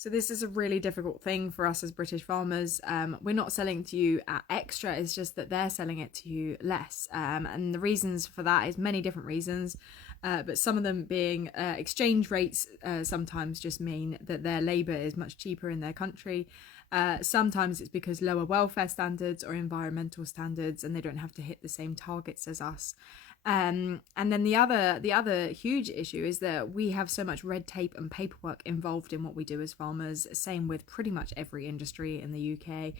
So this is a really difficult thing for us as British farmers. We're not selling to you at extra, it's just that they're selling it to you less. And the reasons for that is many different reasons, but some of them being exchange rates sometimes just mean that their labour is much cheaper in their country. Sometimes it's because lower welfare standards or environmental standards, and they don't have to hit the same targets as us. And then the other huge issue is that we have so much red tape and paperwork involved in what we do as farmers. Same with pretty much every industry in the UK,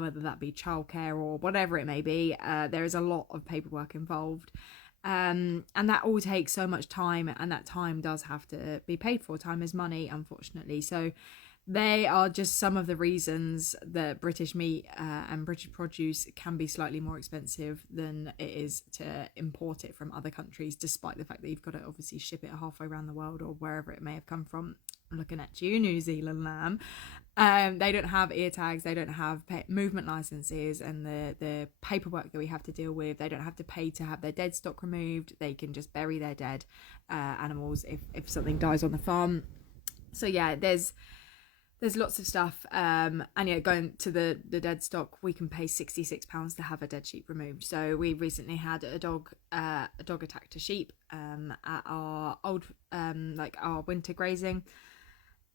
whether that be childcare or whatever it may be. There is a lot of paperwork involved. And that all takes so much time, and that time does have to be paid for. Time is money, unfortunately. So they are just some of the reasons that British meat and British produce can be slightly more expensive than it is to import it from other countries, despite the fact that you've got to obviously ship it halfway around the world or wherever it may have come from. I'm looking at you, New Zealand lamb. They don't have ear tags, they don't have movement licenses, and the paperwork that we have to deal with. They don't have to pay to have their dead stock removed. They can just bury their dead animals if something dies on the farm. So yeah, there's lots of stuff, and yeah, going to the dead stock, we can pay £66 to have a dead sheep removed. So we recently had a dog attacked a sheep at our old our winter grazing,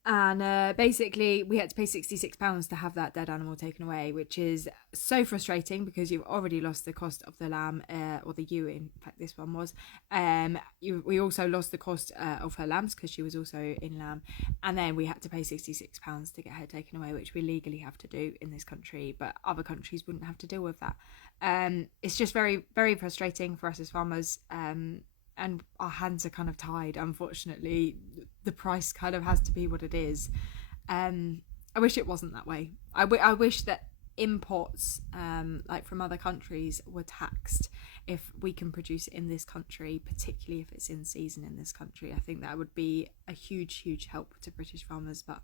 and basically we had to pay £66 to have that dead animal taken away, which is so frustrating because you've already lost the cost of the lamb, or the ewe, in fact this one was. We also lost the cost of her lambs because she was also in lamb, and then we had to pay £66 to get her taken away, which we legally have to do in this country, but other countries wouldn't have to deal with that. It's just very, very frustrating for us as farmers, and our hands are kind of tied. Unfortunately, the price kind of has to be what it is. I wish it wasn't that way. I wish that imports like from other countries were taxed if we can produce it in this country, particularly if it's in season in this country. I think that would be a huge help to British farmers, but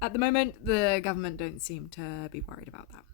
at the moment the government don't seem to be worried about that.